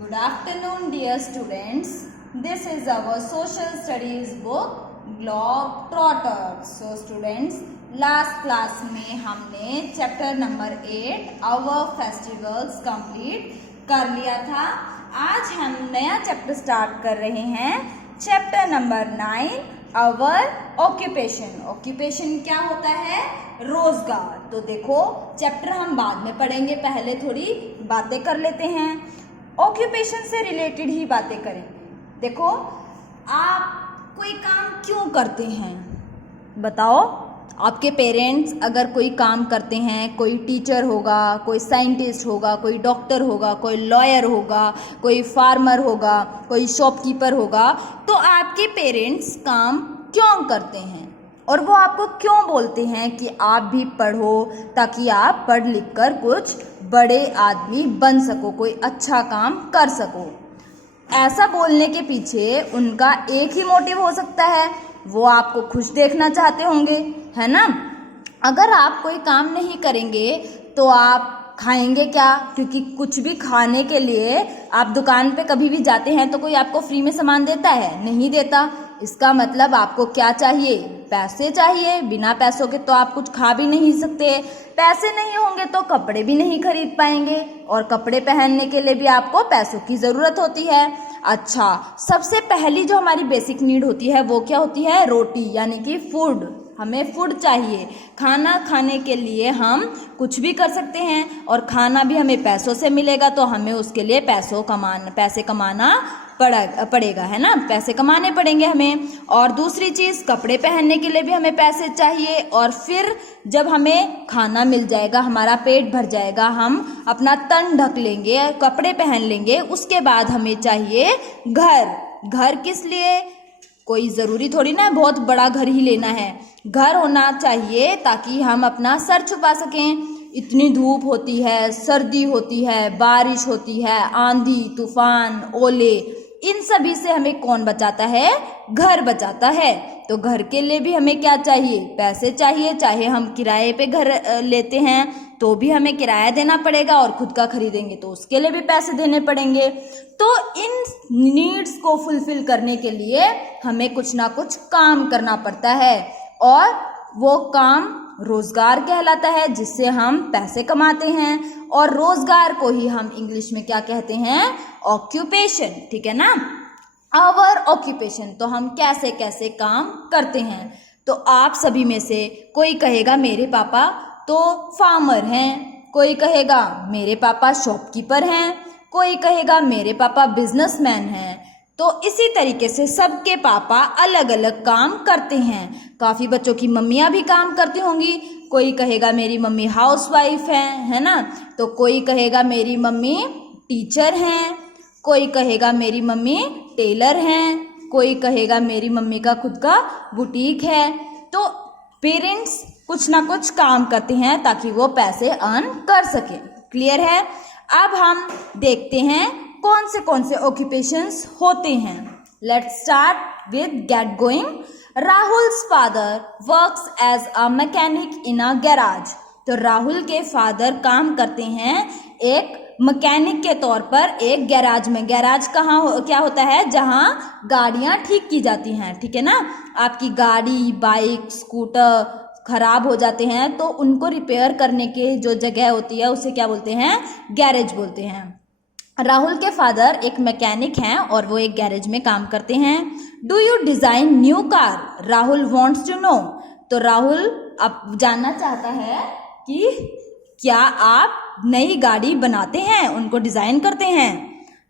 Good afternoon, dear students. This is our social studies book Globetrotters. So students, last class में हमने chapter number 8 Our Festivals complete कर लिया था. आज हम नया चैप्टर स्टार्ट कर रहे हैं. Chapter number 9 Our Occupation. Occupation क्या होता है? रोजगार. तो देखो चैप्टर हम बाद में पढ़ेंगे, पहले थोड़ी बातें कर लेते हैं. ऑक्यूपेशन से रिलेटेड ही बातें करेंगे. देखो आप कोई काम क्यों करते हैं बताओ. आपके पेरेंट्स अगर कोई काम करते हैं, कोई टीचर होगा, कोई साइंटिस्ट होगा, कोई डॉक्टर होगा, कोई लॉयर होगा, कोई फार्मर होगा, कोई शॉपकीपर होगा, तो आपके पेरेंट्स काम क्यों करते हैं और वो आपको क्यों बोलते हैं कि आप भी पढ़ो ताकि आप पढ़ लिख कर कुछ बड़े आदमी बन सको, कोई अच्छा काम कर सको. ऐसा बोलने के पीछे उनका एक ही मोटिव हो सकता है, वो आपको खुश देखना चाहते होंगे, है ना. अगर आप कोई काम नहीं करेंगे तो आप खाएंगे क्या? क्योंकि कुछ भी खाने के लिए आप दुकान पे कभी भी जाते हैं तो कोई आपको फ्री में सामान देता है? नहीं देता. इसका मतलब आपको क्या चाहिए? पैसे चाहिए. बिना पैसों के तो आप कुछ खा भी नहीं सकते. पैसे नहीं होंगे तो कपड़े भी नहीं खरीद पाएंगे और कपड़े पहनने के लिए भी आपको पैसों की ज़रूरत होती है. अच्छा, सबसे पहली जो हमारी बेसिक नीड होती है वो क्या होती है? रोटी, यानी कि फूड. हमें फूड चाहिए. खाना खाने के लिए हम कुछ भी कर सकते हैं और खाना भी हमें पैसों से मिलेगा, तो हमें उसके लिए पैसे कमाना पड़ेगा, है ना. पैसे कमाने पड़ेंगे हमें. और दूसरी चीज़, कपड़े पहनने के लिए भी हमें पैसे चाहिए. और फिर जब हमें खाना मिल जाएगा, हमारा पेट भर जाएगा, हम अपना तन ढक लेंगे, कपड़े पहन लेंगे, उसके बाद हमें चाहिए घर. घर किस लिए? कोई ज़रूरी थोड़ी ना बहुत बड़ा घर ही लेना है. घर होना चाहिए ताकि हम अपना सर छुपा सकें. इतनी धूप होती है, सर्दी होती है, बारिश होती है, आंधी तूफान ओले, इन सभी से हमें कौन बचाता है? घर बचाता है. तो घर के लिए भी हमें क्या चाहिए? पैसे चाहिए. चाहे हम किराए पे घर लेते हैं तो भी हमें किराया देना पड़ेगा और खुद का खरीदेंगे तो उसके लिए भी पैसे देने पड़ेंगे. तो इन नीड्स को फुलफिल करने के लिए हमें कुछ ना कुछ काम करना पड़ता है और वो काम रोजगार कहलाता है, जिससे हम पैसे कमाते हैं. और रोजगार को ही हम इंग्लिश में क्या कहते हैं? ऑक्यूपेशन. ठीक है ना. Our occupation. तो हम कैसे कैसे काम करते हैं. तो आप सभी में से कोई कहेगा मेरे पापा तो फार्मर हैं, कोई कहेगा मेरे पापा शॉपकीपर हैं, कोई कहेगा मेरे पापा बिजनेसमैन हैं. तो इसी तरीके से सबके पापा अलग अलग काम करते हैं. काफ़ी बच्चों की मम्मियाँ भी काम करती होंगी. कोई कहेगा मेरी मम्मी हाउसवाइफ है ना. तो कोई कहेगा मेरी मम्मी टीचर हैं, कोई कहेगा मेरी मम्मी टेलर हैं, कोई कहेगा मेरी मम्मी का खुद का बुटीक है. तो पेरेंट्स कुछ ना कुछ काम करते हैं ताकि वो पैसे अर्न कर सकें. क्लियर है. अब हम देखते हैं कौन से ऑक्यूपेशंस होते हैं. Let's start with get going. Rahul's father works as a mechanic in a garage. तो राहुल के फादर काम करते हैं एक मैकेनिक के तौर पर एक गैराज में. गैराज क्या होता है? जहां गाड़ियां ठीक की जाती हैं. ठीक है ना. आपकी गाड़ी, बाइक, स्कूटर खराब हो जाते हैं तो उनको रिपेयर करने के जो जगह होती है उसे क्या बोलते हैं? गैरेज बोलते हैं. राहुल के फादर एक मैकेनिक हैं और वो एक गैरेज में काम करते हैं. Do you design new car? Rahul wants to know. तो राहुल अब जानना चाहता है कि क्या आप नई गाड़ी बनाते हैं, उनको डिज़ाइन करते हैं.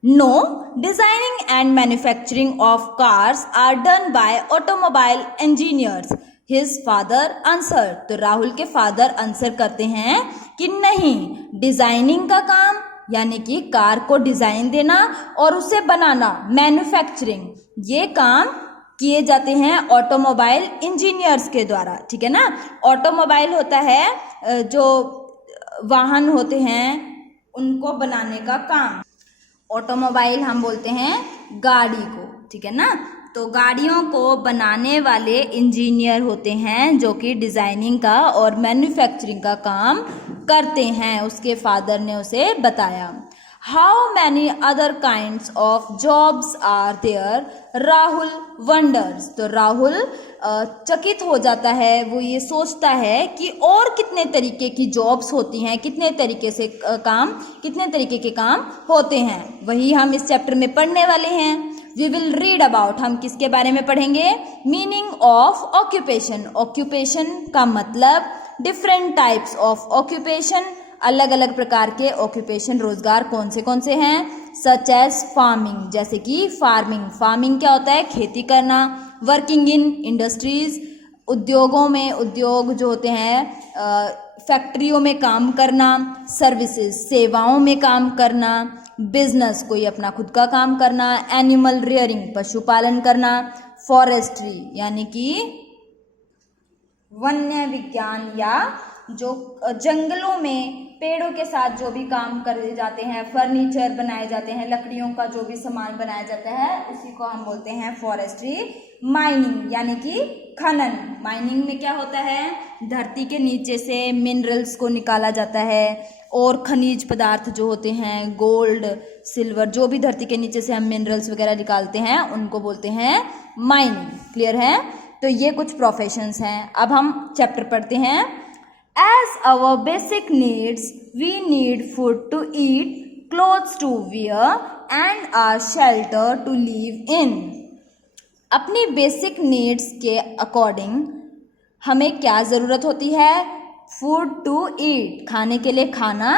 No, designing and manufacturing of cars are done by automobile engineers. His father answer. तो राहुल के फादर आंसर करते हैं कि नहीं, डिज़ाइनिंग का काम यानी कि कार को डिज़ाइन देना और उसे बनाना, मैन्युफैक्चरिंग, ये काम किए जाते हैं ऑटोमोबाइल इंजीनियर्स के द्वारा. ठीक है ना. ऑटोमोबाइल होता है जो वाहन होते हैं उनको बनाने का काम. ऑटोमोबाइल हम बोलते हैं गाड़ी को. ठीक है ना. तो गाड़ियों को बनाने वाले इंजीनियर होते हैं जो कि डिज़ाइनिंग का और मैन्युफैक्चरिंग का काम करते हैं. उसके फादर ने उसे बताया. How many other kinds of jobs are there? Rahul wonders. तो राहुल चकित हो जाता है, वो ये सोचता है कि और कितने तरीके की जॉब्स होती हैं, कितने तरीके के काम होते हैं। वही हम इस चैप्टर में पढ़ने वाले हैं। वी विल रीड अबाउट, हम किसके बारे में पढ़ेंगे? Meaning of occupation. ऑक्यूपेशन का मतलब डिफरेंट टाइप्स ऑफ ऑक्यूपेशन, अलग अलग प्रकार के ऑक्यूपेशन, रोजगार कौन से हैं? सच एज फार्मिंग, जैसे कि फार्मिंग क्या होता है? खेती करना। वर्किंग इन इंडस्ट्रीज, उद्योगों में, उद्योग जो होते हैं, फैक्ट्रियों में काम करना। सर्विसेज, सेवाओं में काम करना। बिजनेस, कोई अपना खुद का काम करना। एनिमल रियरिंग, पशुपालन करना। फॉरेस्ट्री यानी कि वन्य विज्ञान, या जो जंगलों में पेड़ों के साथ जो भी काम करे जाते हैं, फर्नीचर बनाए जाते हैं, लकड़ियों का जो भी सामान बनाया जाता है, उसी को हम बोलते हैं फॉरेस्ट्री। माइनिंग यानी कि खनन। माइनिंग में क्या होता है? धरती के नीचे से मिनरल्स को निकाला जाता है, और खनिज पदार्थ जो होते हैं, गोल्ड, सिल्वर, जो भी धरती के नीचे से हम मिनरल्स वगैरह निकालते हैं, उनको बोलते हैं माइनिंग। क्लियर है? तो ये कुछ प्रोफेशंस हैं। अब हम चैप्टर पढ़ते हैं। As our basic needs, we need food to eat, clothes to wear, and a shelter to live in. अपनी बेसिक नीड्स के अकॉर्डिंग हमें क्या ज़रूरत होती है? फूड टू ईट, खाने के लिए खाना।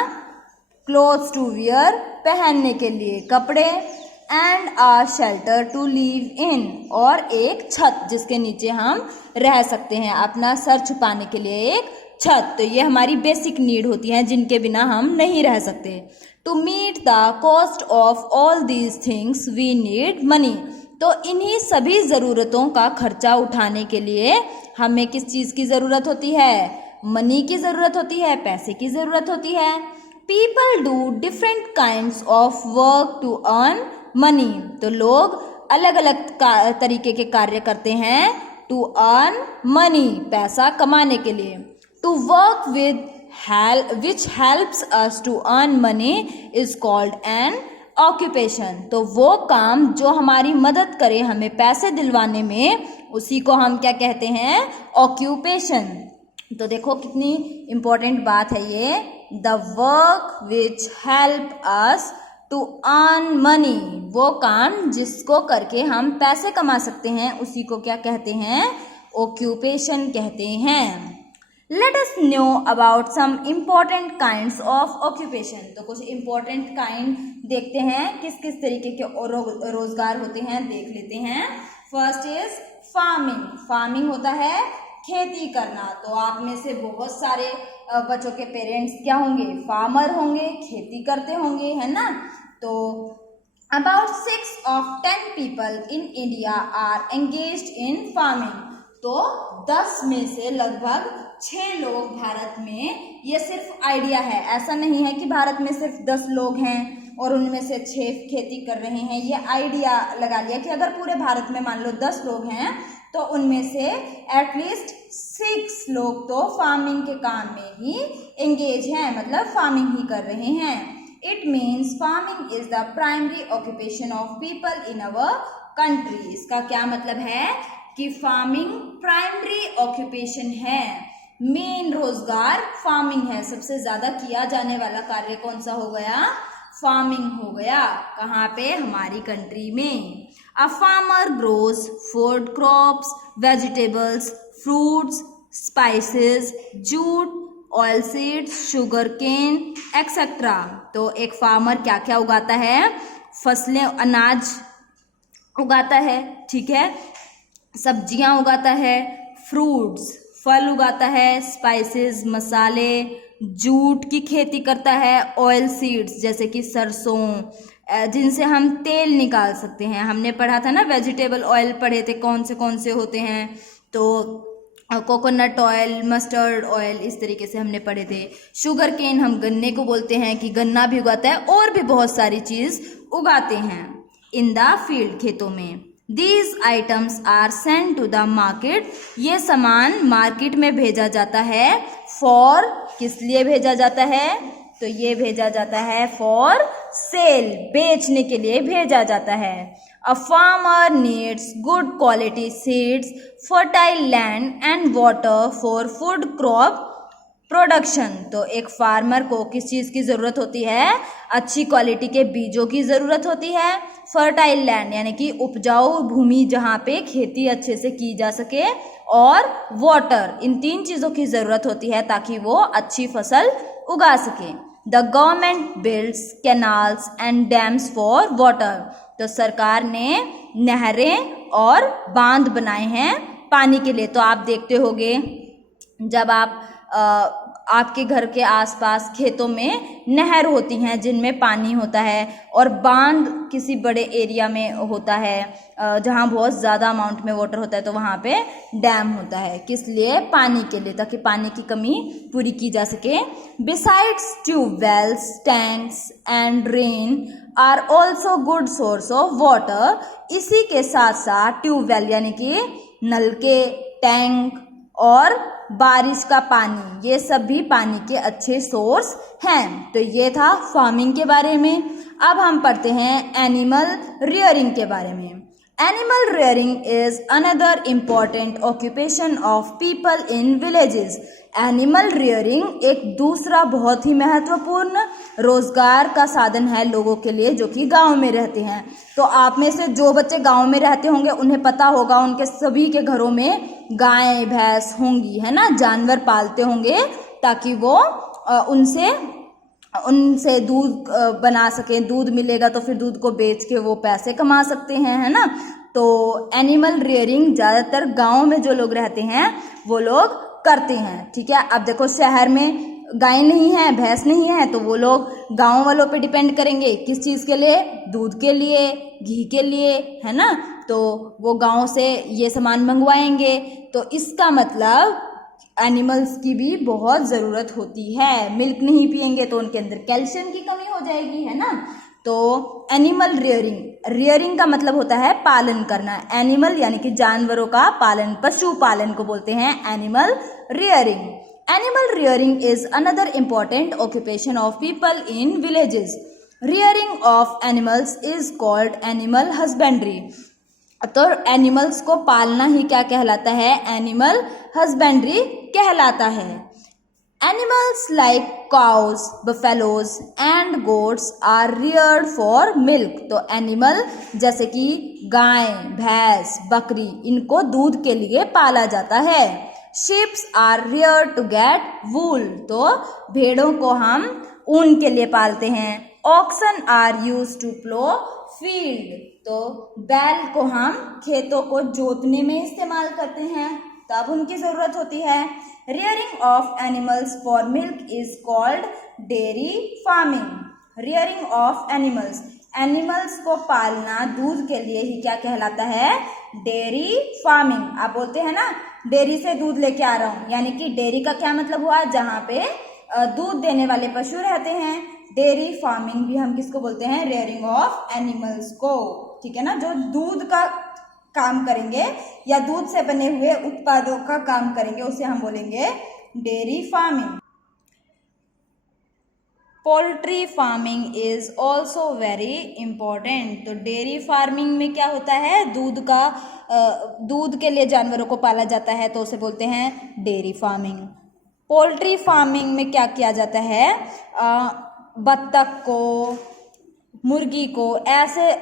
क्लोथ्स टू वियर, पहनने के लिए कपड़े। And a shelter to live in, और एक छत जिसके नीचे हम रह सकते हैं, अपना सर छुपाने के लिए एक छत। तो ये हमारी बेसिक नीड होती हैं, जिनके बिना हम नहीं रह सकते। To meet the cost of all these things we need money. तो इन्हीं सभी ज़रूरतों का खर्चा उठाने के लिए हमें किस चीज़ की ज़रूरत होती है? मनी की ज़रूरत होती है, पैसे की ज़रूरत होती है। People do different kinds of work to earn money. तो लोग अलग अलग तरीके के कार्य करते हैं टू अर्न मनी, पैसा कमाने के लिए। To work which helps us to earn money is called an occupation. तो वो काम जो हमारी मदद करे हमें पैसे दिलवाने में, उसी को हम क्या कहते हैं? ऑक्यूपेशन। तो देखो कितनी इम्पोर्टेंट बात है ये। The work which help us to earn money, वो काम जिसको करके हम पैसे कमा सकते हैं, उसी को क्या कहते हैं? ऑक्यूपेशन कहते हैं। Let us know about some important kinds of occupation. तो कुछ important kind देखते हैं, किस किस तरीके के रोजगार होते हैं, देख लेते हैं। First is farming. Farming होता है खेती करना। तो आप में से बहुत सारे बच्चों के पेरेंट्स क्या होंगे? फार्मर होंगे, खेती करते होंगे, है ना? तो about 6 of 10 people in India are engaged in farming. तो 10 में से लगभग 6 लोग भारत में, ये सिर्फ आइडिया है, ऐसा नहीं है कि भारत में सिर्फ 10 लोग हैं और उनमें से 6 खेती कर रहे हैं। ये आइडिया लगा लिया कि अगर पूरे भारत में मान लो 10 लोग हैं, तो उनमें से एटलीस्ट 6 लोग तो फार्मिंग के काम में ही एंगेज हैं, मतलब फार्मिंग ही कर रहे हैं। It means farming is the primary occupation of people in our country. इसका क्या मतलब है कि फार्मिंग प्राइमरी ऑक्यूपेशन है, मेन रोजगार फार्मिंग है। सबसे ज्यादा किया जाने वाला कार्य कौन सा हो गया? फार्मिंग हो गया। कहाँ पे? हमारी कंट्री में। A farmer grows food crops, vegetables, fruits, spices, jute, oil seeds, sugar cane etcetera. तो एक फार्मर क्या क्या उगाता है? फसलें, अनाज उगाता है, ठीक है, सब्जियां उगाता है, फ्रूट्स, फल उगाता है, स्पाइसेस, मसाले, जूट की खेती करता है, ऑयल सीड्स जैसे कि सरसों, जिनसे हम तेल निकाल सकते हैं। हमने पढ़ा था ना, वेजिटेबल ऑयल पढ़े थे, कौन से होते हैं? तो कोकोनट ऑयल, मस्टर्ड ऑयल, इस तरीके से हमने पढ़े थे। शुगर केन हम गन्ने को बोलते हैं कि गन्ना भी उगाता है, और भी बहुत सारी चीज़ उगाते हैं इन द फील्ड, खेतों में। These items are sent to the market. ये सामान मार्केट में भेजा जाता है। For किस लिए भेजा जाता है? तो ये भेजा जाता है for सेल बेचने के लिए भेजा जाता है। A farmer needs good quality seeds, fertile land and water for food crop production. तो एक फार्मर को किस चीज़ की ज़रूरत होती है? अच्छी क्वालिटी के बीजों की ज़रूरत होती है, फर्टाइल लैंड यानी कि उपजाऊ भूमि जहाँ पे खेती अच्छे से की जा सके, और वाटर, इन 3 चीज़ों की ज़रूरत होती है ताकि वो अच्छी फसल उगा सके। The government builds canals and dams for water. तो सरकार ने नहरें और बांध बनाए हैं पानी के लिए। तो आप देखते होंगे जब आपके घर के आसपास खेतों में नहर होती हैं जिनमें पानी होता है, और बांध किसी बड़े एरिया में होता है जहाँ बहुत ज़्यादा अमाउंट में वाटर होता है, तो वहाँ पे डैम होता है। किस लिए? पानी के लिए, ताकि पानी की कमी पूरी की जा सके। Besides tubewells, tanks and rain are also good source of water. इसी के साथ साथ ट्यूबवेल यानी कि नलके, टैंक और बारिश का पानी, ये सब भी पानी के अच्छे सोर्स हैं। तो ये था फार्मिंग के बारे में। अब हम पढ़ते हैं एनिमल रियरिंग के बारे में। Animal rearing is another important occupation of people in villages. Animal rearing एक दूसरा बहुत ही महत्वपूर्ण रोजगार का साधन है लोगों के लिए जो कि गांव में रहते हैं। तो आप में से जो बच्चे गांव में रहते होंगे उन्हें पता होगा उनके सभी के घरों में गाय भैंस होंगी, है ना, जानवर पालते होंगे ताकि वो उनसे दूध बना सकें। दूध मिलेगा तो फिर दूध को बेच के वो पैसे कमा सकते हैं, है ना। तो एनिमल रियरिंग ज़्यादातर गांव में जो लोग रहते हैं वो लोग करते हैं, ठीक है। अब देखो शहर में गाय नहीं है, भैंस नहीं है, तो वो लोग गांव वालों पे डिपेंड करेंगे। किस चीज़ के लिए? दूध के लिए, घी के लिए, है ना। तो वो गांव से ये सामान मंगवाएंगे। तो इसका मतलब एनिमल्स की भी बहुत ज़रूरत होती है। मिल्क नहीं पियेंगे तो उनके अंदर कैल्शियम की कमी हो जाएगी, है ना। तो एनिमल रियरिंग का मतलब होता है पालन करना। एनिमल यानी कि जानवरों का पालन, पशु पालन को बोलते हैं animal rearing. Animal rearing is another important occupation of people in villages. Rearing of animals is called animal husbandry. तो एनिमल्स को पालना ही क्या कहलाता है? एनिमल हस्बेंड्री कहलाता है। Animals like cows, buffaloes and goats are reared for milk. तो animal जैसे कि गाय, भैंस, बकरी, इनको दूध के लिए पाला जाता है। Ships are reared to get wool. तो भेड़ों को हम ऊन के लिए पालते हैं। Oxen are used to plough field. तो बैल को हम खेतों को जोतने में इस्तेमाल करते हैं, तब उनकी जरूरत होती है। Rearing of animals for milk is called dairy farming. Rearing of animals को पालना दूध के लिए ही क्या कहलाता है? Dairy farming. आप बोलते हैं ना डेयरी से दूध लेके आ रहा हूँ, यानी कि डेयरी का क्या मतलब हुआ? जहाँ पे दूध देने वाले पशु रहते हैं। डेयरी फार्मिंग भी हम किसको बोलते हैं? रियरिंग ऑफ एनिमल्स को, ठीक है ना। जो दूध का काम करेंगे या दूध से बने हुए उत्पादों का काम करेंगे उसे हम बोलेंगे dairy farming. Poultry farming is also very important. तो डेयरी फार्मिंग में क्या होता है? दूध के लिए जानवरों को पाला जाता है तो उसे बोलते हैं डेयरी फार्मिंग। पोल्ट्री फार्मिंग में क्या किया जाता है? बत्तख को, मुर्गी को, ऐसे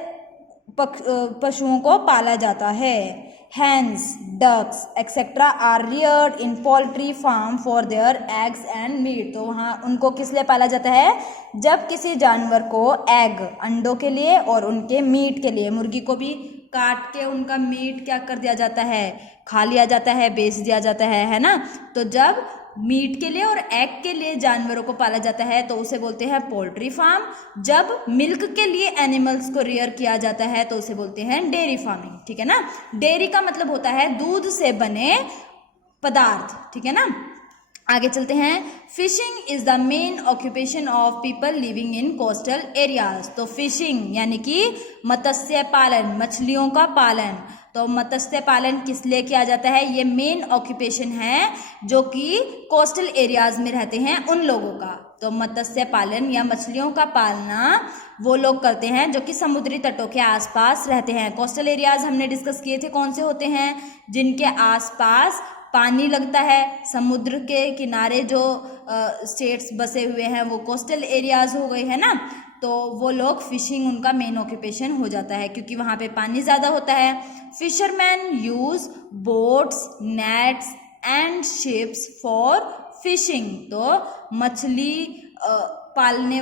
पशुओं को पाला जाता है। Hens, ducks, etc. are reared in poultry farm for their eggs and meat. तो वहाँ उनको किस लिए पाला जाता है? जब किसी जानवर को एग, अंडों के लिए, और उनके मीट के लिए, मुर्गी को भी काट के उनका मीट क्या कर दिया जाता है? खा लिया जाता है, बेच दिया जाता है ना। तो जब मीट के लिए और एग के लिए जानवरों को पाला जाता है तो उसे बोलते हैं पोल्ट्री फार्म। जब मिल्क के लिए एनिमल्स को रियर किया जाता है तो उसे बोलते हैं डेयरी फार्मिंग, ठीक है ना। डेयरी का मतलब होता है दूध से बने पदार्थ, ठीक है ना। आगे चलते हैं। Fishing is the main occupation of people living in coastal areas. तो फिशिंग यानी कि मत्स्य पालन, मछलियों का पालन, तो मत्स्य पालन किस लिए किया जाता है? ये मेन ऑक्यूपेशन है जो कि कोस्टल एरियाज में रहते हैं उन लोगों का। तो मत्स्य पालन या मछलियों का पालना वो लोग करते हैं जो कि समुद्री तटों के आसपास रहते हैं। कोस्टल एरियाज हमने डिस्कस किए थे कौन से होते हैं? जिनके आसपास पानी लगता है, समुद्र के किनारे जो स्टेट्स बसे हुए हैं वो कोस्टल एरियाज हो गए, है ना। तो वो लोग फिशिंग उनका मेन ऑक्यूपेशन हो जाता है क्योंकि वहाँ पे पानी ज़्यादा होता है। Fisherman use boats, nets and ships for fishing. तो मछली पालने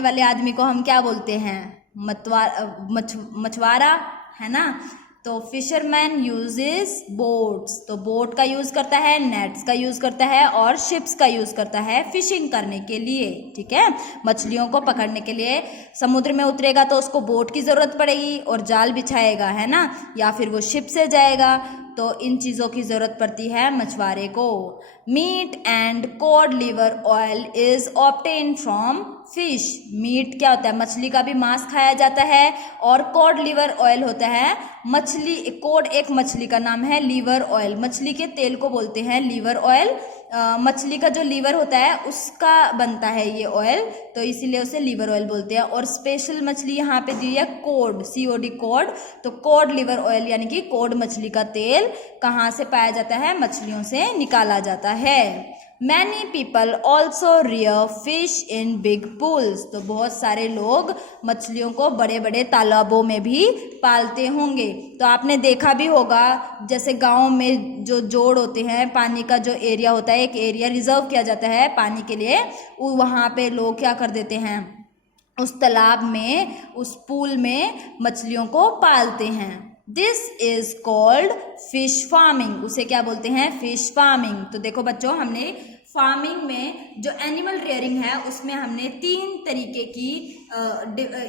वाले आदमी को हम क्या बोलते हैं? मछुआरा, है ना। तो फिशरमैन यूजेस बोट्स, तो बोट का यूज़ करता है, नेट्स का यूज़ करता है और शिप्स का यूज़ करता है फिशिंग करने के लिए, ठीक है। मछलियों को पकड़ने के लिए समुद्र में उतरेगा तो उसको बोट की ज़रूरत पड़ेगी और जाल बिछाएगा, है ना, या फिर वो शिप से जाएगा। तो इन चीज़ों की ज़रूरत पड़ती है मछुआरे को। Meat and cod liver oil is obtain from fish. Meat क्या होता है? मछली का भी मांस खाया जाता है और कॉड लिवर ऑयल होता है मछली। कॉड एक मछली का नाम है, लिवर ऑयल मछली के तेल को बोलते हैं लिवर ऑयल। मछली का जो लीवर होता है उसका बनता है ये ऑयल, तो इसीलिए उसे लीवर ऑयल बोलते हैं। और स्पेशल मछली यहाँ पे दी है कॉड, COD कॉड। तो कॉड लिवर ऑयल यानी कि कॉड मछली का तेल कहाँ से पाया जाता है? मछलियों से निकाला जाता है। Many people also rear fish in big pools. तो बहुत सारे लोग मछलियों को बड़े बड़े तालाबों में भी पालते होंगे। तो आपने देखा भी होगा जैसे गाँव में जो जोड़ होते हैं, पानी का जो एरिया होता है, एक एरिया रिजर्व किया जाता है पानी के लिए, वहाँ पे लोग क्या कर देते हैं? उस तालाब में, उस पूल में मछलियों को पालते हैं। This is called fish farming. उसे क्या बोलते हैं? Fish farming. तो देखो बच्चों, हमने फार्मिंग में जो एनिमल रेयरिंग है उसमें हमने 3 तरीके की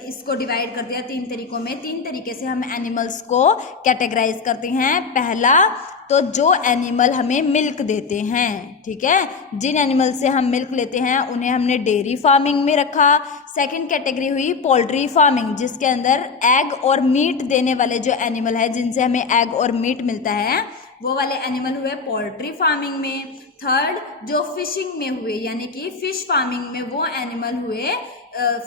इसको डिवाइड कर दिया। 3 तरीकों में 3 तरीके से हम एनिमल्स को कैटेगराइज करते हैं। पहला तो जो एनिमल हमें मिल्क देते हैं, ठीक है, जिन एनिमल से हम मिल्क लेते हैं उन्हें हमने डेयरी फार्मिंग में रखा। सेकंड कैटेगरी हुई पोल्ट्री फार्मिंग, जिसके अंदर एग और मीट देने वाले जो एनिमल है, जिनसे हमें एग और मीट मिलता है, वो वाले एनिमल हुए पोल्ट्री फार्मिंग में। थर्ड जो फिशिंग में हुए यानी कि फिश फार्मिंग में, वो एनिमल हुए,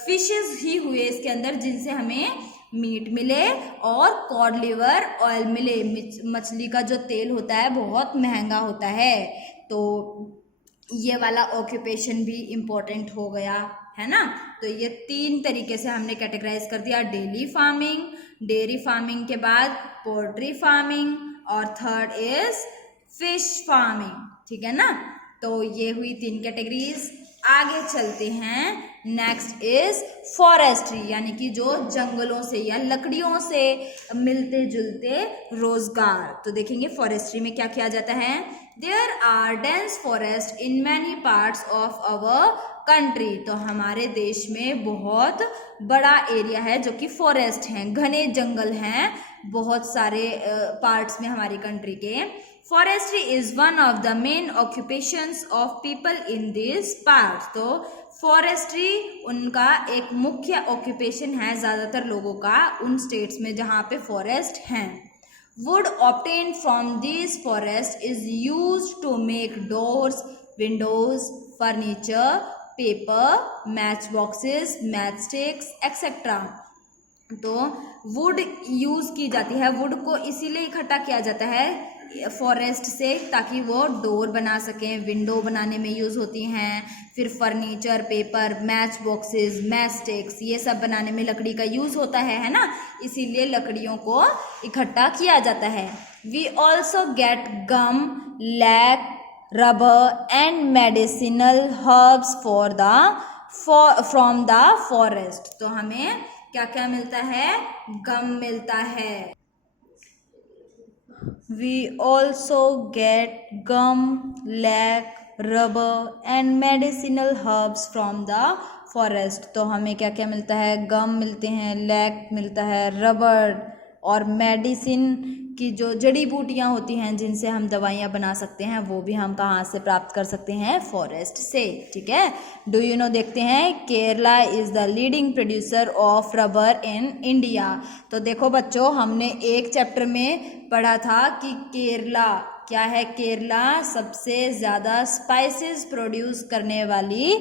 फिशेस ही हुए इसके अंदर, जिनसे हमें मीट मिले और कॉड लिवर ऑयल मिले। मछली का जो तेल होता है बहुत महंगा होता है। तो ये वाला ऑक्यूपेशन भी इम्पोर्टेंट हो गया, है ना। तो ये 3 तरीके से हमने कैटेगराइज कर दिया। डेयरी फार्मिंग के बाद पोल्ट्री फार्मिंग और थर्ड इज फिश फार्मिंग, ठीक है ना। तो ये हुई 3 कैटेगरीज। आगे चलते हैं। नेक्स्ट इज फॉरेस्ट्री, यानी कि जो जंगलों से या लकड़ियों से मिलते जुलते रोजगार। तो देखेंगे फॉरेस्ट्री में क्या किया जाता है। There are dense forest in many parts of our country. तो हमारे देश में बहुत बड़ा एरिया है जो कि फॉरेस्ट हैं, घने जंगल हैं बहुत सारे पार्ट्स में हमारी कंट्री के। Forestry is one of the main occupations of people in this part. तो फॉरेस्ट्री उनका एक मुख्य ऑक्यूपेशन है ज़्यादातर लोगों का उन स्टेट्स में जहाँ पे फॉरेस्ट हैं। Wood obtain from this forest is used to make doors, windows, furniture, paper, match boxes, match sticks etcetera. तो वुड यूज़ की जाती है, वुड को इसीलिए इकट्ठा किया जाता है फॉरेस्ट से ताकि वो डोर बना सकें, विंडो बनाने में यूज़ होती हैं, फिर furniture, paper, match boxes, match sticks, ये सब बनाने में लकड़ी का यूज़ होता है ना, इसीलिए लकड़ियों को इकट्ठा किया जाता है। We also get gum, lac, rubber and medicinal herbs from the forest. तो हमें क्या क्या मिलता है? गम मिलता है। We also get gum, lac, rubber and medicinal herbs from the forest। तो हमें क्या क्या मिलता है? गम मिलते हैं, लैक मिलता है, रबर और मेडिसिन की जो जड़ी बूटियां होती हैं जिनसे हम दवाइयाँ बना सकते हैं वो भी हम कहाँ से प्राप्त कर सकते हैं, फॉरेस्ट से। ठीक है, डू यू नो, देखते हैं Kerala is the leading producer of rubber in India. तो देखो बच्चों, हमने एक चैप्टर में पढ़ा था कि केरला क्या है, केरला सबसे ज़्यादा स्पाइसेस प्रोड्यूस करने वाली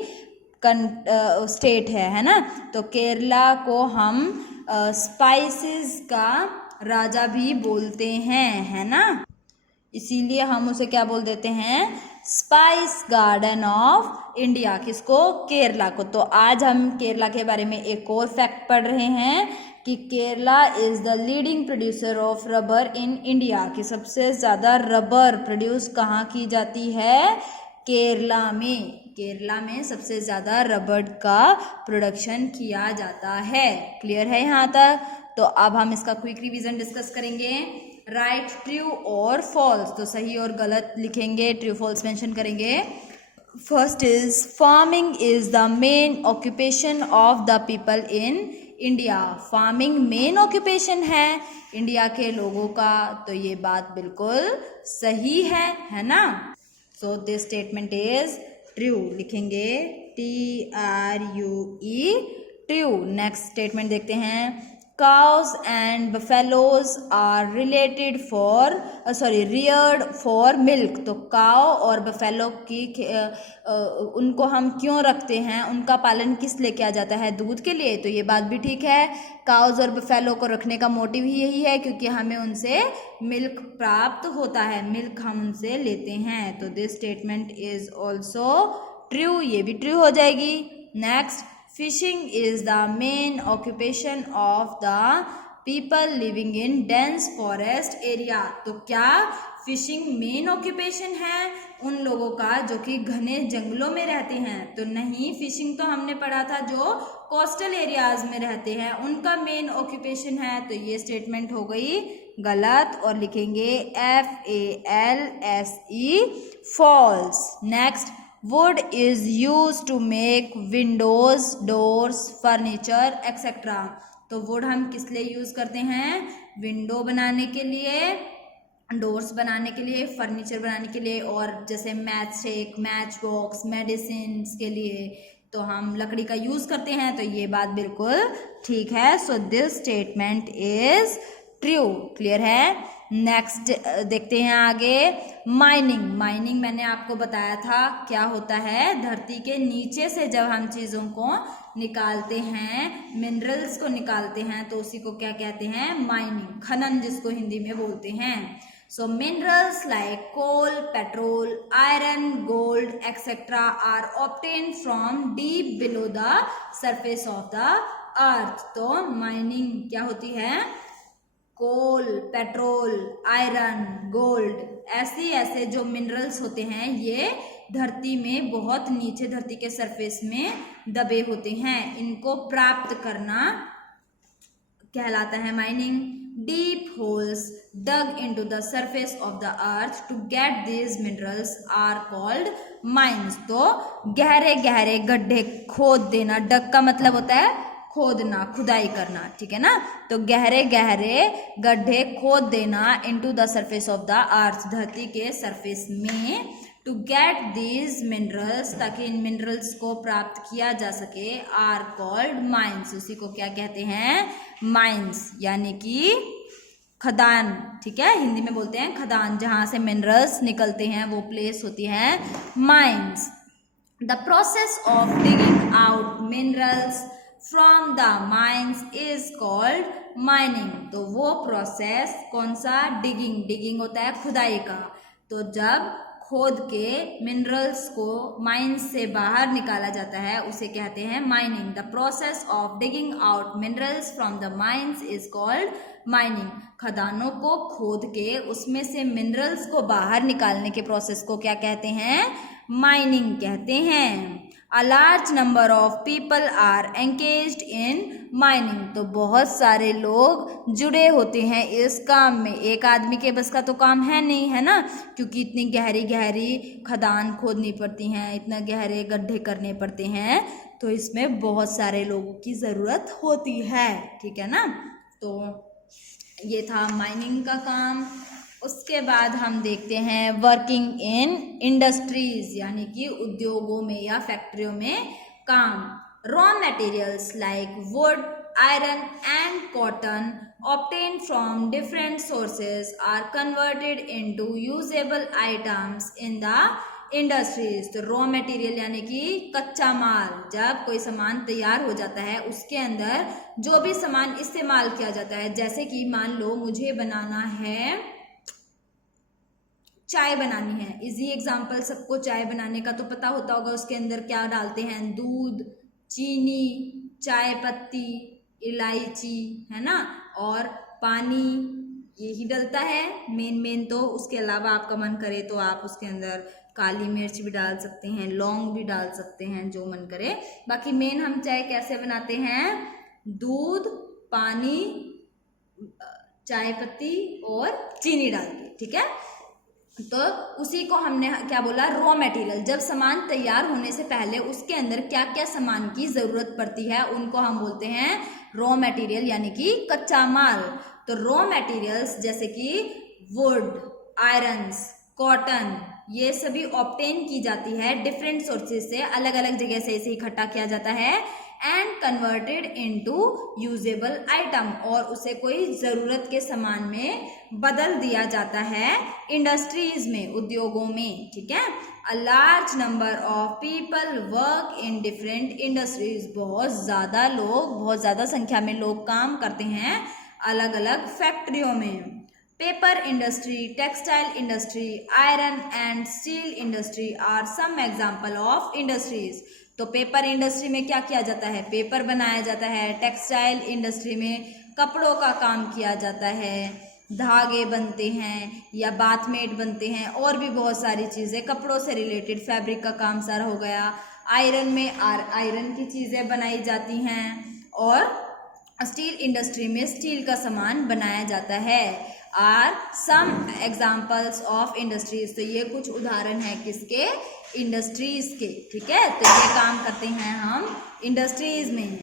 स्टेट है ना। तो केरला को हम स्पाइसेस का राजा भी बोलते हैं, है ना। इसीलिए हम उसे क्या बोल देते हैं, स्पाइस गार्डन ऑफ इंडिया। किसको, केरला को। तो आज हम केरला के बारे में एक और फैक्ट पढ़ रहे हैं कि Kerala is the leading producer of rubber in India, कि सबसे ज़्यादा रबर प्रोड्यूस कहाँ की जाती है, केरला में। केरला में सबसे ज़्यादा रबर का प्रोडक्शन किया जाता है। क्लियर है यहाँ तक। तो अब हम इसका क्विक रिवीजन डिस्कस करेंगे। राइट ट्रू और फॉल्स, तो सही और गलत लिखेंगे, ट्रू फॉल्स मेंशन करेंगे। First is farming is the main occupation of the people in India. Farming main occupation है इंडिया के लोगों का, तो ये बात बिल्कुल सही है ना। So this statement is true, लिखेंगे TRUE, ट्रू। नेक्स्ट स्टेटमेंट देखते हैं। Cows and buffaloes are related reared for milk। तो काव और बफेलो की उनको हम क्यों रखते हैं, उनका पालन किस लिए किया जाता है, दूध के लिए। तो ये बात भी ठीक है। काउज और बफेलो को रखने का मोटिव ही यही है क्योंकि हमें उनसे मिल्क प्राप्त होता है, मिल्क हम उनसे लेते हैं। तो this statement is also true, ये भी ट्रू हो जाएगी। Next, fishing is the main occupation of the people living in dense forest area. तो क्या फिशिंग मेन ऑक्यूपेशन है उन लोगों का जो कि घने जंगलों में रहते हैं? तो नहीं, फिशिंग तो हमने पढ़ा था जो कोस्टल एरियाज में रहते हैं उनका मेन ऑक्यूपेशन है। तो ये स्टेटमेंट हो गई गलत और लिखेंगे FALSE, false. Next, wood is used to make windows, doors, furniture, etc। तो wood हम किस लिए यूज़ करते हैं, विंडो बनाने के लिए, डोर्स बनाने के लिए, फर्नीचर बनाने के लिए, और जैसे match stick, match box, medicine के लिए तो हम लकड़ी का यूज़ करते हैं। तो ये बात बिल्कुल ठीक है। So this statement is true. Clear है। नेक्स्ट देखते हैं आगे। माइनिंग, माइनिंग मैंने आपको बताया था क्या होता है, धरती के नीचे से जब हम चीज़ों को निकालते हैं, मिनरल्स को निकालते हैं, तो उसी को क्या कहते हैं, माइनिंग, खनन जिसको हिंदी में बोलते हैं। So minerals like coal, petrol, iron, gold etcetera are obtained from deep below the surface of the earth. तो माइनिंग क्या होती है, कोल, पेट्रोल, आयरन, गोल्ड, ऐसे जो मिनरल्स होते हैं ये धरती में बहुत नीचे, धरती के सरफेस में दबे होते हैं, इनको प्राप्त करना कहलाता है mining. Deep holes dug into the surface of the earth to get these minerals are called mines। तो गहरे गहरे गड्ढे खोद देना, डग का मतलब होता है खोदना, खुदाई करना, ठीक है ना। तो गहरे गहरे गड्ढे खोद देना into the surface of the अर्थ, धरती के सरफेस में, टू गेट दीज मिनरल्स, ताकि इन मिनरल्स को प्राप्त किया जा सके, आर कॉल्ड माइंस, उसी को क्या कहते हैं, माइंस, यानी कि खदान, ठीक है, हिंदी में बोलते हैं खदान, जहाँ से मिनरल्स निकलते हैं वो प्लेस होती है mines. The process of digging out minerals from the mines is called mining. तो वो प्रोसेस कौन सा, डिगिंग, डिगिंग होता है खुदाई का, तो जब खोद के मिनरल्स को माइंस से बाहर निकाला जाता है उसे कहते हैं mining. The process of digging out minerals from the mines is called mining. खदानों को खोद के उसमें से मिनरल्स को बाहर निकालने के प्रोसेस को क्या कहते हैं, माइनिंग कहते हैं। A large number of people are engaged in mining। तो बहुत सारे लोग जुड़े होते हैं इस काम में, एक आदमी के बस का तो काम है नहीं, है ना, क्योंकि इतनी गहरी गहरी खदान खोदनी पड़ती हैं, इतना गहरे गड्ढे करने पड़ते हैं, तो इसमें बहुत सारे लोगों की ज़रूरत होती है, ठीक है ना। तो ये था माइनिंग का काम। उसके बाद हम देखते हैं वर्किंग इन इंडस्ट्रीज, यानी कि उद्योगों में या फैक्ट्रियों में काम। Raw materials like would, iron and cotton obtained from different sources are converted into usable items in the industries। तो रॉ मटेरियल यानी कि कच्चा माल, जब कोई सामान तैयार हो जाता है उसके अंदर जो भी सामान इस्तेमाल किया जाता है, जैसे कि मान लो मुझे बनाना है, चाय बनानी है, इजी एग्जाम्पल, सबको चाय बनाने का तो पता होता होगा। उसके अंदर क्या डालते हैं, दूध, चीनी, चाय पत्ती, इलायची, है ना, और पानी, यही डलता है मेन। तो उसके अलावा आपका मन करे तो आप उसके अंदर काली मिर्च भी डाल सकते हैं, लौंग भी डाल सकते हैं, जो मन करे। बाकी मेन हम चाय कैसे बनाते हैं, दूध, पानी, चाय पत्ती और चीनी डाल के, ठीक है। तो उसी को हमने क्या बोला, रॉ मटेरियल। जब सामान तैयार होने से पहले उसके अंदर क्या क्या सामान की जरूरत पड़ती है उनको हम बोलते हैं रॉ मटेरियल, यानी कि कच्चा माल। तो रॉ मटेरियल्स जैसे कि वुड, आयरन्स, कॉटन, ये सभी ऑब्टेन की जाती है डिफरेंट सोर्सेज से, अलग अलग जगह से इसे इकट्ठा किया जाता है and converted into usable item, और उसे कोई ज़रूरत के सामान में बदल दिया जाता है इंडस्ट्रीज में, उद्योगों में, ठीक है। A large number of people work in different industries, बहुत ज़्यादा संख्या में लोग काम करते हैं अलग अलग फैक्ट्रियों में। Paper industry, textile industry, iron and steel industry are some example of industries. तो पेपर इंडस्ट्री में क्या किया जाता है, पेपर बनाया जाता है। टेक्सटाइल इंडस्ट्री में कपड़ों का काम किया जाता है, धागे बनते हैं या बाथमेट बनते हैं, और भी बहुत सारी चीज़ें कपड़ों से रिलेटेड, फैब्रिक का काम सारा हो गया। आयरन में आयरन की चीज़ें बनाई जाती हैं, और स्टील इंडस्ट्री में स्टील का सामान बनाया जाता है। Are some examples of industries, तो ये कुछ उदाहरण है किसके, इंडस्ट्रीज के, ठीक है। तो ये काम करते हैं हम इंडस्ट्रीज में।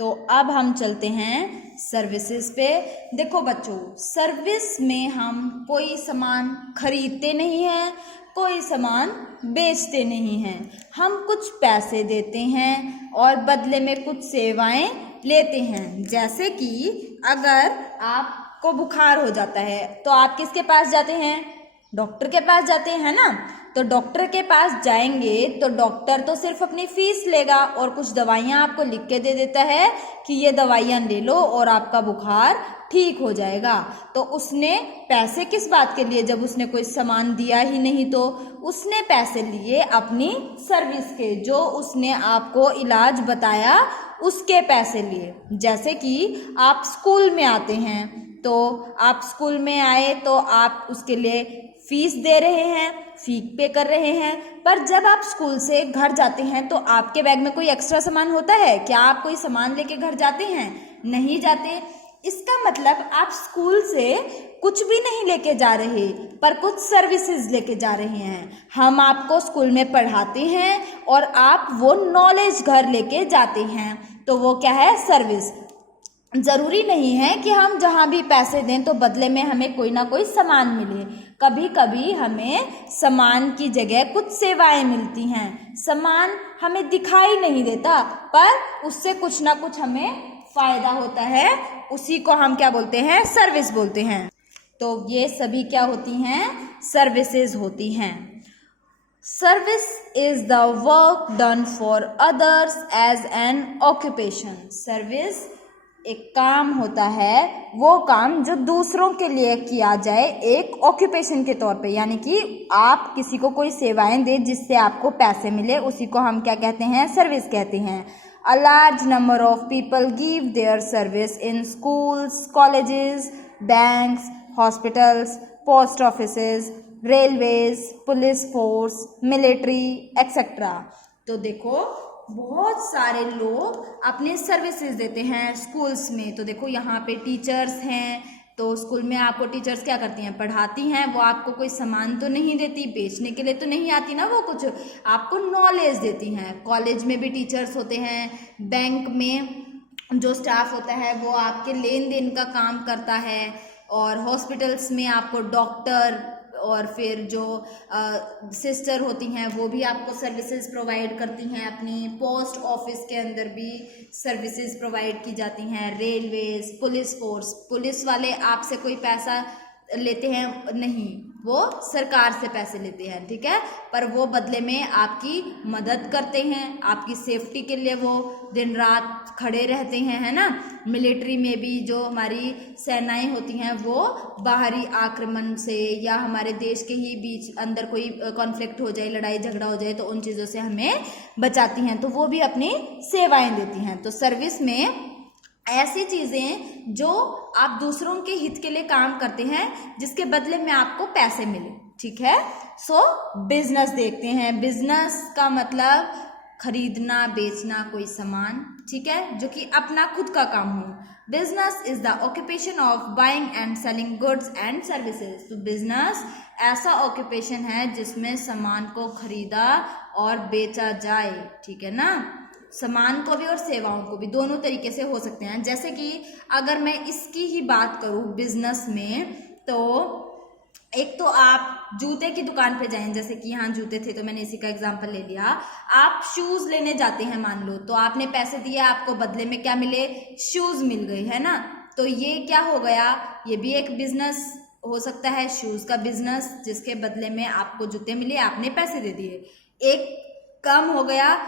तो अब हम चलते हैं सर्विसेज पे। देखो बच्चों, सर्विस में हम कोई सामान खरीदते नहीं हैं, कोई सामान बेचते नहीं हैं, हम कुछ पैसे देते हैं और बदले में कुछ सेवाएं लेते हैं। जैसे कि अगर आपको बुखार हो जाता है तो आप किसके पास जाते हैं, डॉक्टर के पास जाते हैं ना। तो डॉक्टर के पास जाएंगे तो डॉक्टर तो सिर्फ अपनी फीस लेगा और कुछ दवाइयाँ आपको लिख के दे देता है कि ये दवाइयाँ ले लो और आपका बुखार ठीक हो जाएगा। तो उसने पैसे किस बात के लिए, जब उसने कोई सामान दिया ही नहीं, तो उसने पैसे लिए अपनी सर्विस के, जो उसने आपको इलाज बताया उसके पैसे लिए। जैसे कि आप स्कूल में आते हैं, तो आप स्कूल में आए तो आप उसके लिए फीस दे रहे हैं, फी पे कर रहे हैं, पर जब आप स्कूल से घर जाते हैं तो आपके बैग में कोई एक्स्ट्रा सामान होता है क्या, आप कोई सामान लेके घर जाते हैं, नहीं जाते। इसका मतलब आप स्कूल से कुछ भी नहीं लेके जा रहे, पर कुछ सर्विसेज लेके जा रहे हैं। हम आपको स्कूल में पढ़ाते हैं और आप वो नॉलेज घर लेके जाते हैं, तो वो क्या है, सर्विस। ज़रूरी नहीं है कि हम जहाँ भी पैसे दें तो बदले में हमें कोई ना कोई सामान मिले। कभी कभी हमें सामान की जगह कुछ सेवाएं मिलती हैं। सामान हमें दिखाई नहीं देता, पर उससे कुछ ना कुछ हमें फ़ायदा होता है, उसी को हम क्या बोलते हैं, सर्विस बोलते हैं। तो ये सभी क्या होती हैं, सर्विसेज होती हैं। Service is the work done for others as an occupation. Service एक काम होता है, वो काम जो दूसरों के लिए किया जाए एक ऑक्यूपेशन के तौर पे, यानी कि आप किसी को कोई सेवाएं दें जिससे आपको पैसे मिले, उसी को हम क्या कहते हैं, सर्विस कहते हैं। A large number of people give their service in schools, colleges, banks, hospitals, post offices, railways, police force, military, etc. तो देखो बहुत सारे लोग अपने सर्विसेज देते हैं स्कूल्स में। तो देखो यहाँ पे टीचर्स हैं, तो स्कूल में आपको टीचर्स क्या करती हैं, पढ़ाती हैं। वो आपको कोई सामान तो नहीं देती, बेचने के लिए तो नहीं आती ना, वो कुछ आपको नॉलेज देती हैं। कॉलेज में भी टीचर्स होते हैं, बैंक में जो स्टाफ होता है वो आपके लेन देन का काम करता है, और हॉस्पिटल्स में आपको डॉक्टर और फिर जो सिस्टर होती हैं वो भी आपको सर्विसेज प्रोवाइड करती हैं। अपनी पोस्ट ऑफिस के अंदर भी सर्विसेज प्रोवाइड की जाती हैं। रेलवेज, पुलिस फोर्स, पुलिस वाले आपसे कोई पैसा लेते हैं नहीं, वो सरकार से पैसे लेते हैं, ठीक है, पर वो बदले में आपकी मदद करते हैं, आपकी सेफ्टी के लिए वो दिन रात खड़े रहते हैं, है ना। मिलिट्री में भी जो हमारी सेनाएं होती हैं वो बाहरी आक्रमण से या हमारे देश के ही बीच अंदर कोई कॉन्फ्लिक्ट हो जाए, लड़ाई झगड़ा हो जाए तो उन चीज़ों से हमें बचाती हैं, तो वो भी अपनी सेवाएं देती हैं। तो सर्विस में ऐसी चीज़ें जो आप दूसरों के हित के लिए काम करते हैं जिसके बदले में आपको पैसे मिले, ठीक है। सो बिजनेस देखते हैं। बिजनेस का मतलब खरीदना बेचना कोई सामान, ठीक है, जो कि अपना खुद का काम हो। Business is the occupation of buying and selling goods and services. तो बिजनेस ऐसा ऑक्यूपेशन है जिसमें सामान को खरीदा और बेचा जाए, ठीक है ना। सामान को भी और सेवाओं को भी, दोनों तरीके से हो सकते हैं। जैसे कि अगर मैं इसकी ही बात करूं बिजनेस में, तो एक तो आप जूते की दुकान पे जाएं, जैसे कि यहाँ जूते थे तो मैंने इसी का एग्जांपल ले लिया। आप शूज लेने जाते हैं मान लो, तो आपने पैसे दिए, आपको बदले में क्या मिले, शूज मिल गए, है ना। तो ये क्या हो गया, ये भी एक बिजनेस हो सकता है, शूज का बिजनेस, जिसके बदले में आपको जूते मिले, आपने पैसे दे दिए। एक काम हो गया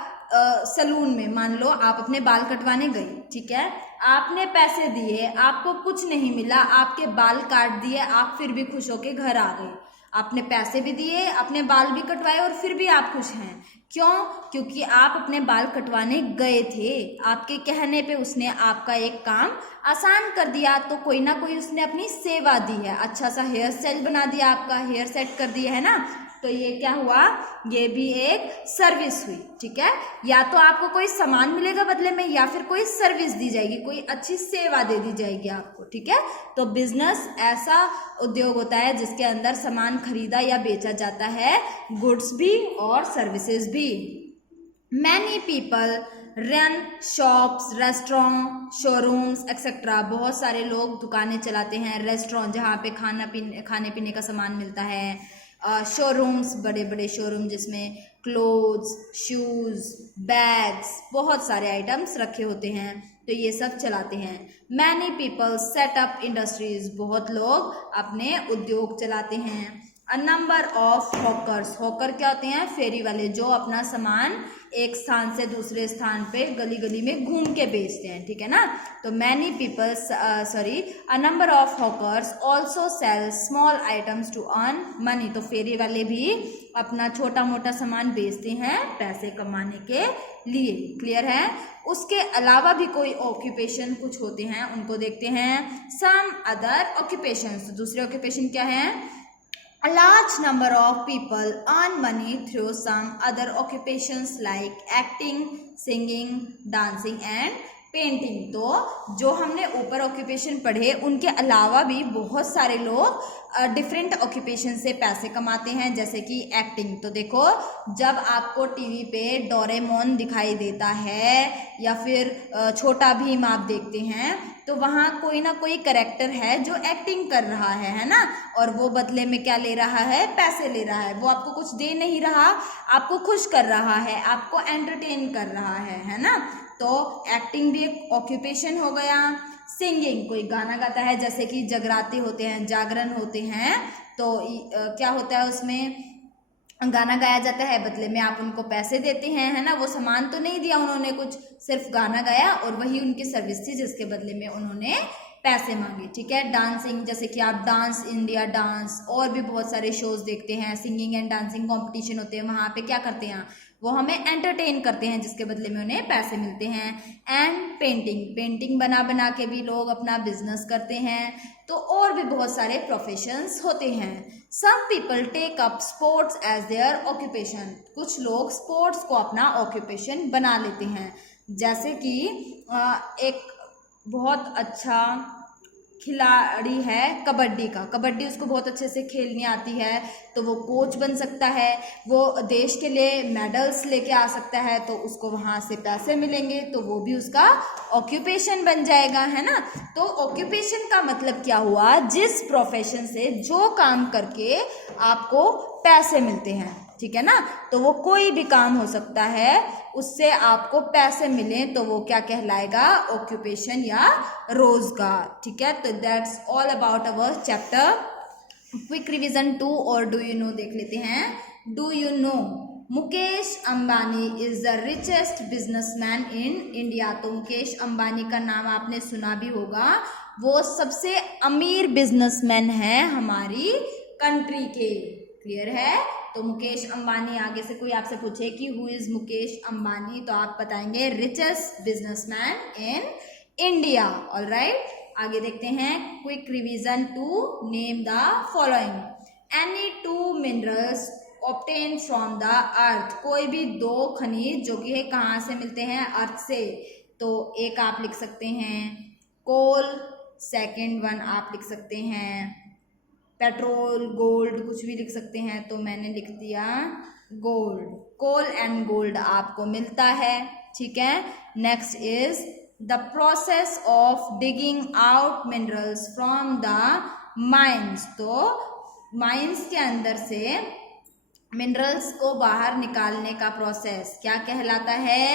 सलून में, मान लो आप अपने बाल कटवाने गई, ठीक है, आपने पैसे दिए, आपको कुछ नहीं मिला, आपके बाल काट दिए, आप फिर भी खुश होके घर आ गए। आपने पैसे भी दिए, अपने बाल भी कटवाए और फिर भी आप खुश हैं। क्यों? क्योंकि आप अपने बाल कटवाने गए थे, आपके कहने पे उसने आपका एक काम आसान कर दिया, तो कोई ना कोई उसने अपनी सेवा दी है, अच्छा सा हेयर स्टाइल बना दिया, आपका हेयर सेट कर दिया, है ना। तो ये क्या हुआ, ये भी एक सर्विस हुई, ठीक है। या तो आपको कोई सामान मिलेगा बदले में, या फिर कोई सर्विस दी जाएगी, कोई अच्छी सेवा दे दी जाएगी आपको, ठीक है। तो बिजनेस ऐसा उद्योग होता है जिसके अंदर सामान खरीदा या बेचा जाता है, गुड्स भी और सर्विसेज भी। Many people run shops, restaurant, showrooms etcetera. बहुत सारे लोग दुकानें चलाते हैं, रेस्टोरेंट जहाँ पे खाने पीने का सामान मिलता है, शोरूम्स, बड़े बड़े शोरूम जिसमें क्लोथ्स, शूज़, बैग्स, बहुत सारे आइटम्स रखे होते हैं, तो ये सब चलाते हैं। Many people set up industries. बहुत लोग अपने उद्योग चलाते हैं। अ नंबर ऑफ हॉकर्स। हॉकर क्या होते हैं, फेरी वाले, जो अपना सामान एक स्थान से दूसरे स्थान पे गली गली में घूम के बेचते हैं, ठीक है ना। तो many people a number of hawkers also sell small items to earn money. तो फेरी वाले भी अपना छोटा मोटा सामान बेचते हैं पैसे कमाने के लिए, क्लियर है। उसके अलावा भी कोई ऑक्यूपेशन कुछ होते हैं, उनको देखते हैं। Some other occupations. दूसरे ऑक्यूपेशन क्या है, A large number of people earn money through some other occupations like acting, singing, dancing and painting. तो जो हमने ऊपर ऑक्यूपेशन पढ़े उनके अलावा भी बहुत सारे लोग डिफरेंट ऑक्यूपेशन से पैसे कमाते हैं, जैसे कि एक्टिंग। तो देखो, जब आपको टीवी पे डोरेमोन दिखाई देता है या फिर छोटा भीम आप देखते हैं, तो वहाँ कोई ना कोई कैरेक्टर है जो एक्टिंग कर रहा है ना, और वो बदले में क्या ले रहा है, पैसे ले रहा है। वो आपको कुछ दे नहीं रहा, आपको खुश कर रहा है, आपको एंटरटेन कर रहा है ना। तो एक्टिंग भी एक ऑक्यूपेशन हो गया। सिंगिंग, कोई गाना गाता है, जैसे कि जगराते होते हैं, जागरण होते हैं, तो क्या होता है, उसमें गाना गाया जाता है, बदले में आप उनको पैसे देते हैं, है ना। वो सामान तो नहीं दिया उन्होंने कुछ, सिर्फ गाना गाया और वही उनकी सर्विस थी जिसके बदले में उन्होंने पैसे मांगे, ठीक है। डांसिंग, जैसे कि आप डांस इंडिया डांस और भी बहुत सारे शोज देखते हैं, सिंगिंग एंड डांसिंग कॉम्पिटिशन होते हैं, वहाँ पे क्या करते हैं, वो हमें एंटरटेन करते हैं जिसके बदले में उन्हें पैसे मिलते हैं। एंड पेंटिंग, पेंटिंग बना बना के भी लोग अपना बिजनेस करते हैं। तो और भी बहुत सारे प्रोफेशंस होते हैं। Some people take up sports as their occupation. कुछ लोग स्पोर्ट्स को अपना ऑक्यूपेशन बना लेते हैं, जैसे कि एक बहुत अच्छा खिलाड़ी है कबड्डी का, कबड्डी उसको बहुत अच्छे से खेलनी आती है, तो वो कोच बन सकता है, वो देश के लिए मेडल्स लेके आ सकता है, तो उसको वहाँ से पैसे मिलेंगे, तो वो भी उसका ऑक्यूपेशन बन जाएगा, है ना। तो ऑक्यूपेशन का मतलब क्या हुआ, जिस प्रोफेशन से जो काम करके आपको पैसे मिलते हैं, ठीक है ना। तो वो कोई भी काम हो सकता है, उससे आपको पैसे मिले तो वो क्या कहलाएगा, ऑक्यूपेशन या रोजगार, ठीक है। तो that's all about our chapter. Quick revision 2 और डू यू नो देख लेते हैं। Do you know Mukesh Ambani is the richest businessman in India. तो मुकेश अंबानी का नाम आपने सुना भी होगा, वो सबसे अमीर बिजनेसमैन है हमारी कंट्री के, क्लियर है। तो मुकेश अंबानी, आगे से कोई आपसे पूछे कि हु इज मुकेश अंबानी, तो आप बताएंगे richest businessman in India, alright. आगे देखते हैं quick revision 2, name the following. Any 2 minerals obtain from the earth. कोई भी 2 खनिज जो कि कहाँ से मिलते हैं, अर्थ से। तो एक आप लिख सकते हैं कोल, सेकेंड वन आप लिख सकते हैं पेट्रोल, गोल्ड, कुछ भी लिख सकते हैं, तो मैंने लिख दिया गोल्ड। कोल एंड गोल्ड आपको मिलता है, ठीक है। Next is the process of digging out minerals from the mines. तो माइंस के अंदर से मिनरल्स को बाहर निकालने का प्रोसेस क्या कहलाता है,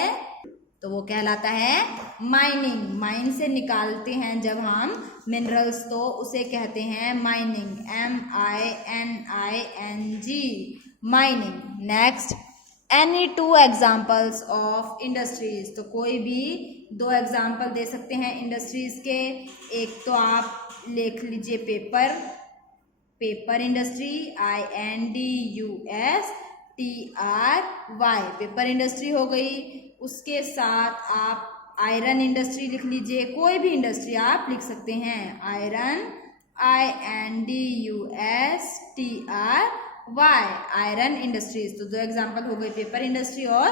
तो वो कहलाता है माइनिंग। माइन से निकालते हैं जब हम मिनरल्स, तो उसे कहते हैं mining, MINING, mining. Next, any 2 examples of industries. तो कोई भी 2 एग्जाम्पल दे सकते हैं इंडस्ट्रीज के। एक तो आप लिख लीजिए paper, paper industry, INDUSTRY, paper industry हो गई। उसके साथ आप आयरन इंडस्ट्री लिख लीजिए, कोई भी इंडस्ट्री आप लिख सकते हैं, आयरन, INDUSTRY, आयरन इंडस्ट्रीज। तो 2 एग्जाम्पल हो गए, पेपर इंडस्ट्री और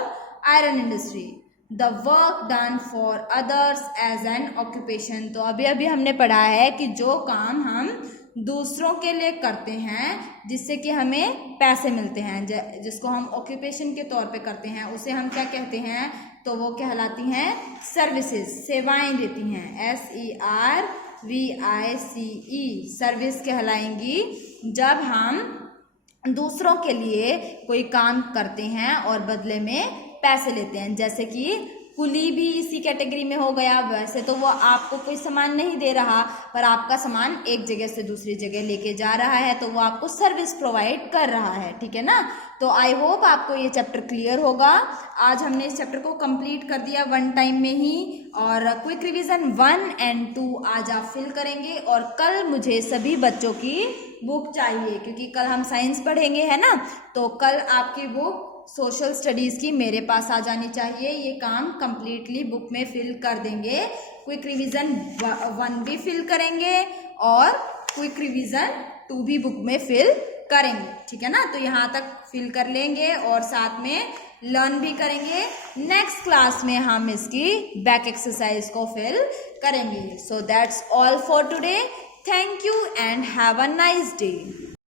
iron industry. The work done for others as an occupation. तो अभी अभी हमने पढ़ा है कि जो काम हम दूसरों के लिए करते हैं जिससे कि हमें पैसे मिलते हैं, जिसको हम ऑक्यूपेशन के तौर पे करते हैं, उसे हम क्या कहते हैं, तो वो कहलाती हैं सर्विसेज, सेवाएं देती हैं, SERVICE, सर्विस कहलाएंगी जब हम दूसरों के लिए कोई काम करते हैं और बदले में पैसे लेते हैं। जैसे कि कुली भी इसी कैटेगरी में हो गया। वैसे तो वो आपको कोई सामान नहीं दे रहा, पर आपका सामान एक जगह से दूसरी जगह लेके जा रहा है, तो वो आपको सर्विस प्रोवाइड कर रहा है, ठीक है ना। तो आई होप आपको ये चैप्टर क्लियर होगा। आज हमने इस चैप्टर को कंप्लीट कर दिया 1 टाइम में ही, और क्विक रिवीजन 1 एंड 2 आज आप फिल करेंगे। और कल मुझे सभी बच्चों की बुक चाहिए, क्योंकि कल हम साइंस पढ़ेंगे, है ना। तो कल आपकी बुक सोशल स्टडीज़ की मेरे पास आ जानी चाहिए। ये काम कंप्लीटली बुक में फिल कर देंगे। क्विक रिवीजन 1 भी फिल करेंगे और क्विक रिवीजन 2 भी बुक में फिल करेंगे, ठीक है ना। तो यहाँ तक फिल कर लेंगे और साथ में लर्न भी करेंगे। नेक्स्ट क्लास में हम इसकी बैक एक्सरसाइज को फिल करेंगे। So that's all for today. Thank you and have a nice day.